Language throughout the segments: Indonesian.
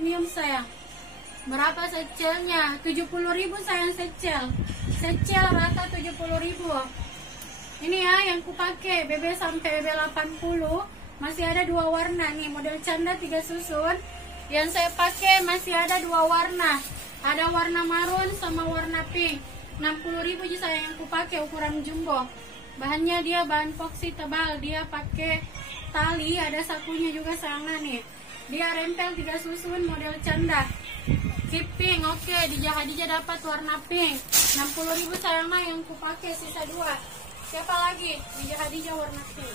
premium sayang. Berapa secelnya? 70.000 sayang secel. Secel rata 70.000. Ini ya yang kupakai BB sampai BB 80. Masih ada 2 warna nih, model canda 3 susun. Yang saya pakai masih ada 2 warna. Ada warna marun sama warna pink. 60.000 aja sayang yang kupakai ukuran jumbo. Bahannya dia bahan epoxy tebal. Dia pakai tali, ada sakunya juga sayang nih. Dia rempel 3 susun model canda. Keep pink, oke. Di Jahadija dapat warna pink. 60.000 sayang yang kupakai sisa 2. Siapa lagi? Di Jahadija warna pink.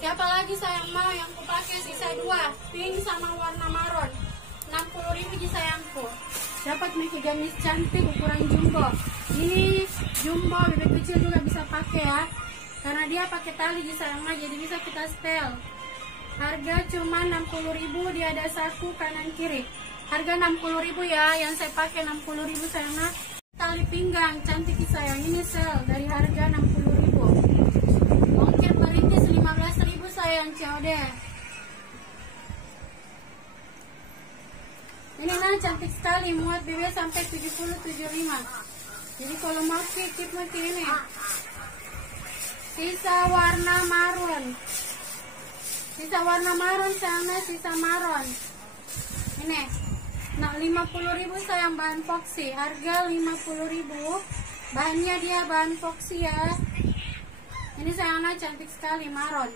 Siapa lagi sayang mau yang kupakai sisa 2? Pink sama warna maron. 60.000 aja sayangku. Dapat nih gamis cantik ukuran jumbo. Ini jumbo, bebek kecil juga bisa pakai ya. Karena dia pakai tali aja sayang, jadi bisa kita setel. Harga cuma 60.000, dia ada saku kanan kiri. Harga 60.000 ya, yang saya pakai 60.000 sayang. Tali pinggang cantik sayang, ini sel dari harga 60.000. Ongkir perintis 15.000 sayang COD. Ini nah cantik sekali, muat BB sampai 70-75. Jadi kalau mau keep mati ini. Sisa warna marun. Sisa warna marun sana, sisa maron. Ini. Nah 50.000 sayang bahan epoxy. Harga 50.000. Bahannya dia bahan epoxy ya. Ini sayangnya cantik sekali maron.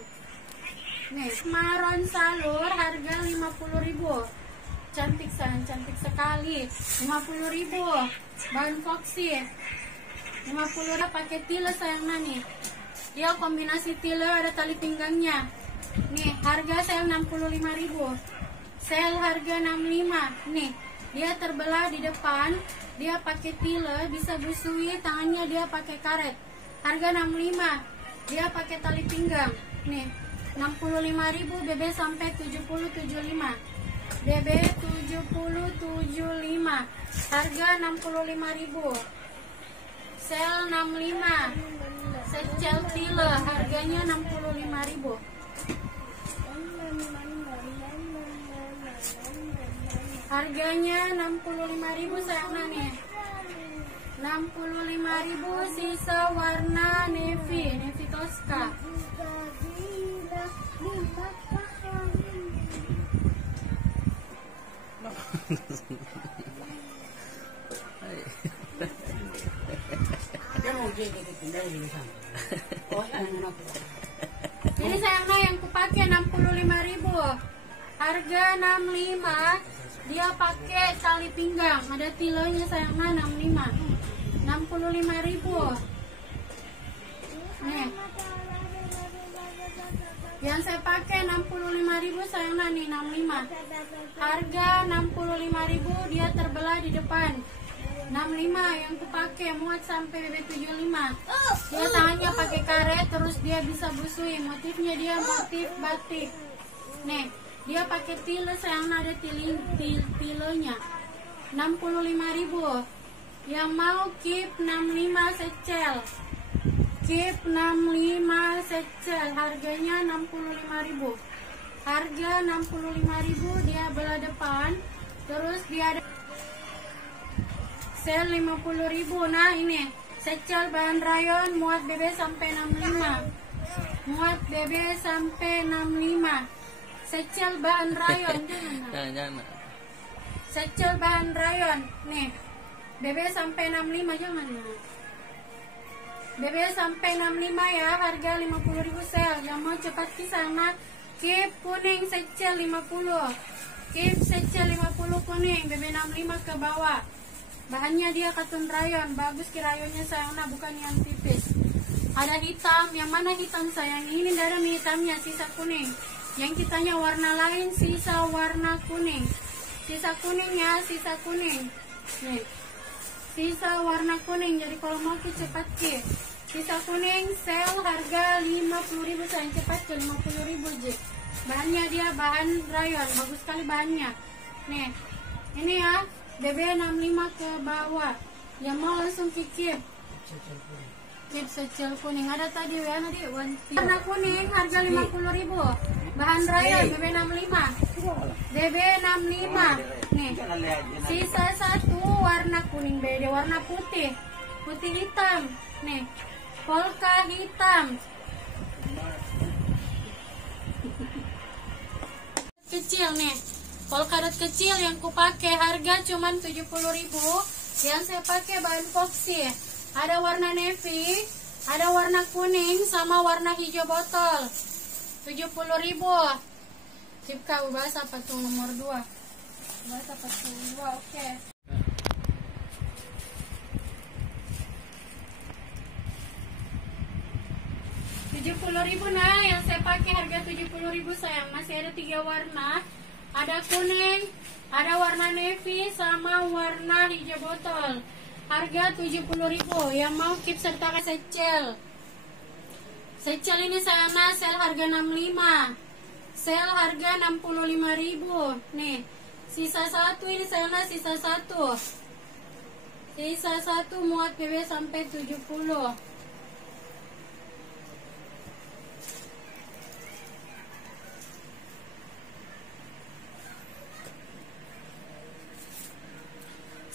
Nih, maron salur harga 50.000. Cantik sayang, cantik sekali. 50.000. Bahan epoxy. 50.000 pakai tile sayang nih. Dia kombinasi tile ada tali pinggangnya. Nih, harga sel 65.000. Sel harga 65. Nih, dia terbelah di depan. Dia pakai tile, bisa busui, tangannya dia pakai karet. Harga 65. Dia pakai tali pinggang. Nih, 65.000 BB sampai 70-75. BB 70-75. Harga 65.000. Sel 65. Secel tile harganya 65.000. Harganya 65.000 sayang nih. 65.000 sisa warna navy Tosca. Ini sayangnya yang kupakai 65.000. Harga 65. Dia pakai tali pinggang, ada tilenya sayangnya 65. 65.000. Nih. Yang saya pakai 65.000 sayangnya nih 65. Harga 65.000, dia terbelah di depan. 65 yang kupakai muat sampai BB 75. Dia tangannya pakai karet, terus dia bisa busui. Motifnya dia motif batik. Nih, dia pakai tile sayang, ada tilenya. 65.000. Yang mau keep 65 secel. Keep 65 secel. Harganya 65.000. Harga 65.000, dia belah depan. Terus dia ada sel 50.000. Nah ini secel bahan rayon muat BB sampai 65. Muat BB sampai 65. Secel bahan rayon. Jangan. Secel bahan rayon. Nih. BB sampai 65 jangan. BB sampai 65 ya, harga 50.000 sel. Yang mau cepat ke sana, keep kuning secel 50. Keep secel 50 kuning, BB 65 ke bawah. Bahannya dia katun rayon, bagus ki rayonnya sayangnya, bukan yang tipis. Ada hitam, yang mana hitam sayang? Ini tidak ada hitamnya, sisa kuning. Yang kitanya warna lain, sisa warna kuning. Sisa kuning ya, sisa kuning. Nih, sisa warna kuning. Jadi kalau mau ki cepat ki. Sisa kuning, sel harga 50.000 sayang, cepat ke 50.000 je. Bahannya dia bahan rayon, bagus sekali bahannya. Nih, ini ya. BB 65 ke bawah. Yang mau langsung kikip. Kip secel kuning. Ada tadi ya, warna kuning harga 50.000. Bahan rayon BB65. BB65. Nih. Sisa 1 warna kuning beda, warna putih. Putih hitam. Nih. Polka hitam. Kecil nih. Polkadot kecil yang kupakai harga cuman 70.000. Yang saya pakai bahan foxy. Ada warna navy, ada warna kuning sama warna hijau botol. 70.000. Cipka bahasa apa tuh nomor 2? Bahasa apa tuh 2? Oke. 70.000 nah, yang saya pakai harga 70.000 sayang. Masih ada 3 warna. Ada kuning, ada warna navy sama warna hijau botol. Harga 70.000. Yang mau keep sertakan secel. Secel ini saya sel harga 65. Sel harga 65.000. Nih, sisa 1 ini saya sisa 1. Sisa 1 muat BB sampai 70.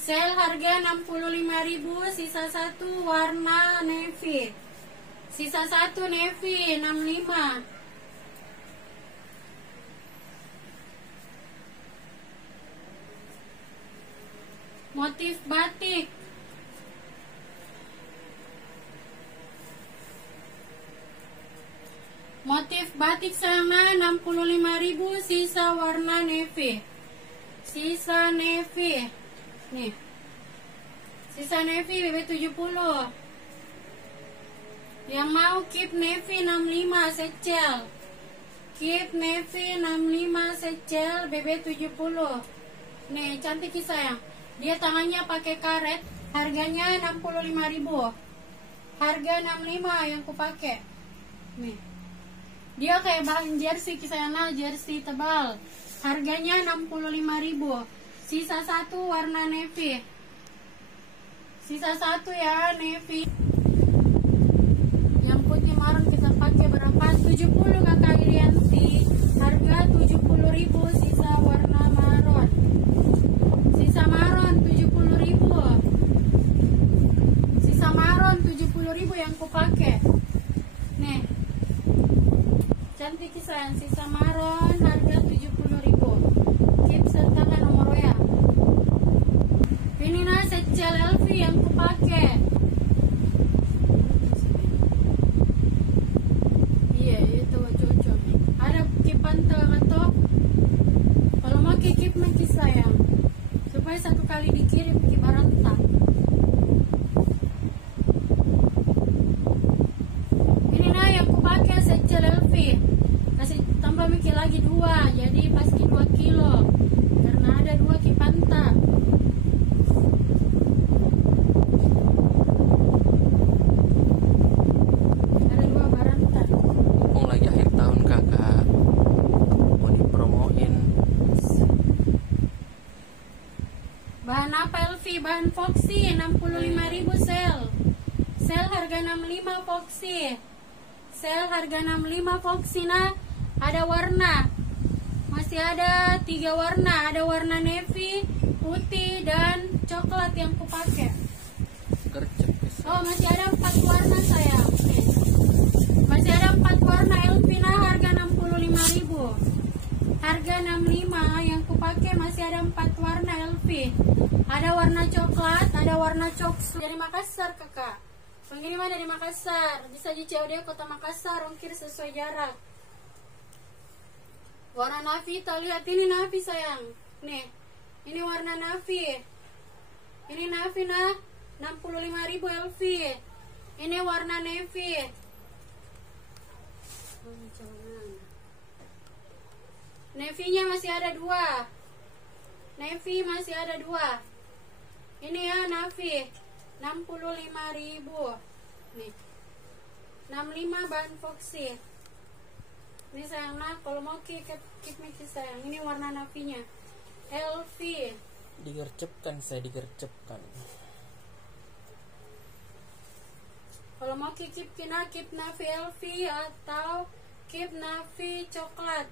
Sel harga 65.000, sisa 1 warna navy. Sisa 1 navy 65. Motif batik. Motif batik sama 65.000, sisa warna navy. Sisa navy. Nih. Sisa navy BB 70. Yang mau keep navy 65 secel. Keep navy 65 secel BB 70. Nih, cantik sayang. Dia tangannya pakai karet. Harganya 65.000. Harga 65 yang kupakai. Nih. Dia kayak bahan jersey kisahnya, jersey tebal. Harganya 65.000. Sisa 1 warna navy. Sisa 1 ya navy. Yang putih marun kita pakai berapa? 70 Kakak Irianti. Harga 70.000 sisa warna marun. Sisa marun 70.000. Sisa marun 70.000 yang kupakai. Nih. Cantik sayang, sisa marun harga 70.000. Keep sertakan nomor WA. Ini nah secel LV yang kupakai. Iya, itu cocok. Ada keep pantel atau kalau mau keep mati sayang. Supaya 1 kali dikirim ke barantak. Ini nah yang kupakai secel LV. Kasih tambah mikir lagi 2, jadi pasti 2 kilo. Karena ada 2 kipanta. Ada 2 barantan. Mumpung lagi akhir tahun kakak, mau dipromoin. Bahan apa LV? Bahan Foxy 65.000 sel. Sel harga 65 Foxy. Sel harga 65 Foxy nah. Ada warna. Masih ada 3 warna. Ada warna navy, putih, dan coklat yang kupakai. Oh, masih ada 4 warna sayang. Masih ada 4 warna LV nah, harga 65.000. Harga 65 yang kupakai masih ada 4 warna LV. Ada warna coklat, ada warna coklat. Dari Makassar kakak. Pengiriman dari Makassar. Bisa di COD Kota Makassar, ongkir sesuai jarak. Warna navy, kita lihat ini navy sayang. Nih, ini warna navy. Ini navy nah, 65.000 LV. Ini warna navy. Navy-nya masih ada 2. Navy masih ada 2. Ini ya navy, 65.000. Nih, 65 bahan Foxy. Ini sayang nah, kalau mau keep mix sayang. Ini warna navy-nya LV. Digercepkan, saya digercepkan. Kalau mau keep navy LV atau keep Navi coklat.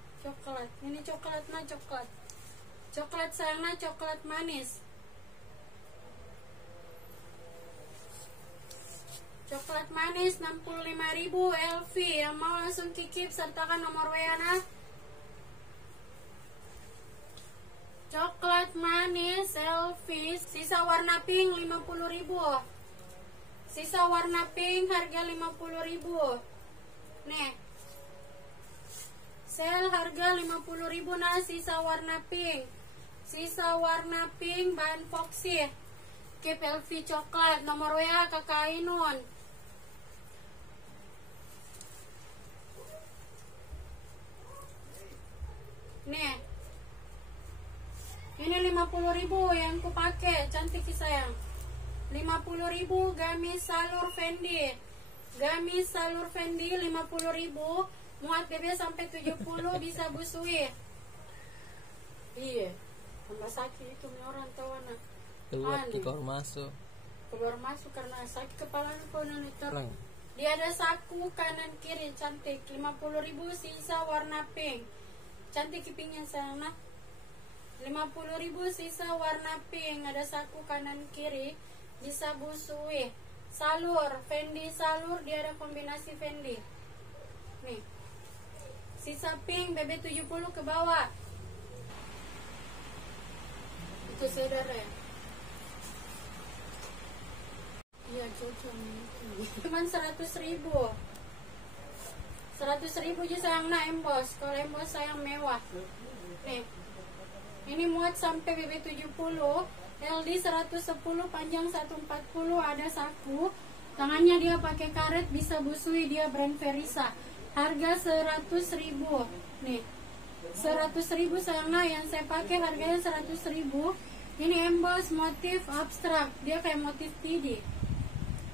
Ini coklat nah, coklat sayang nah, coklat manis. Coklat manis 65.000 LV. Yang mau langsung kikip, sertakan nomor WA nah. Coklat manis LV, sisa warna pink 50.000. Sisa warna pink harga 50.000. Nih, sel harga 50.000 nah, sisa warna pink. Sisa warna pink bahan foxy. Keep LV coklat. Nomor WA Kakak Ainun. Nih, ini 50.000 yang ku pakai, cantik sih sayang. 50.000 gamis salur Fendi. Gamis salur Fendi 50.000, muat bebek sampai 70, bisa busui. Iya, tambah sakit itu nih orang tahu anak. Keluar masuk karena sakit kepala kau nih. Dia ada saku kanan kiri cantik. 50.000 sisa warna pink. Cantik kipingnya sana. 50.000 sisa warna pink. Ada saku kanan kiri, bisa busui. Salur Fendi salur, dia ada kombinasi Fendi. Nih, sisa pink BB 70 ke bawah. Itu saudara ya. Iya cocok nih. Cuman 100.000. 100.000 aja sayang nah embos. Kalau embos sayang mewah. Nih, ini muat sampai BB 70. LD 110, panjang 140, ada saku. Tangannya dia pakai karet, bisa busui, dia brand Verisa. Harga 100.000. Nih, 100.000 sayang nah, yang saya pakai harganya 100.000. Ini emboss motif abstrak, dia kayak motif TD.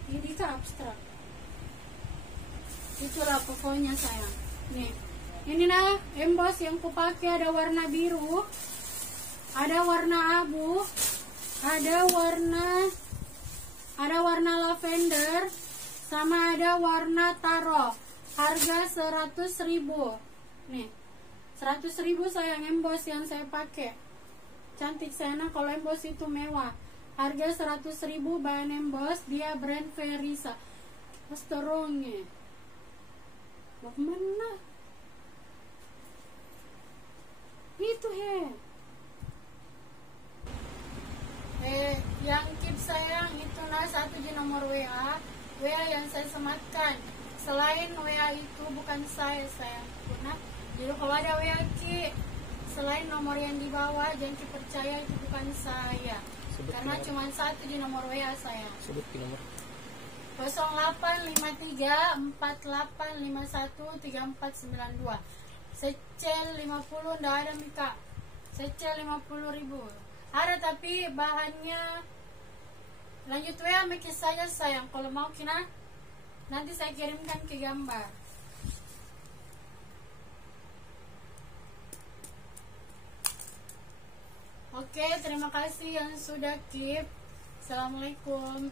TD itu abstrak. Itulah pokoknya sayang. Nih, ini nah emboss yang kupakai, ada warna biru, ada warna abu, ada warna lavender, sama ada warna taro. Harga 100.000. Nih, 100.000 sayang emboss yang saya pakai. Cantik sana, kalau emboss itu mewah. Harga 100.000 bahan emboss, dia brand Verisa. Posterongnya. Mau kemana? Itu yang keep sayang itu nah, satu di nomor WA yang saya sematkan. Selain WA itu bukan saya sayang. Nah, jadi kalau ada WA Ki, selain nomor yang di bawah, jangan percaya itu bukan saya. Sebut karena cuma satu di nomor WA sayang. Sebut di nomor 085348513492. Secel 50, ndak ada Mika. Secel 50.000. Ada tapi bahannya lanjut WA Miki saja sayang. Kalau mau kina nanti saya kirimkan ke gambar. Oke, terima kasih yang sudah keep. Assalamualaikum.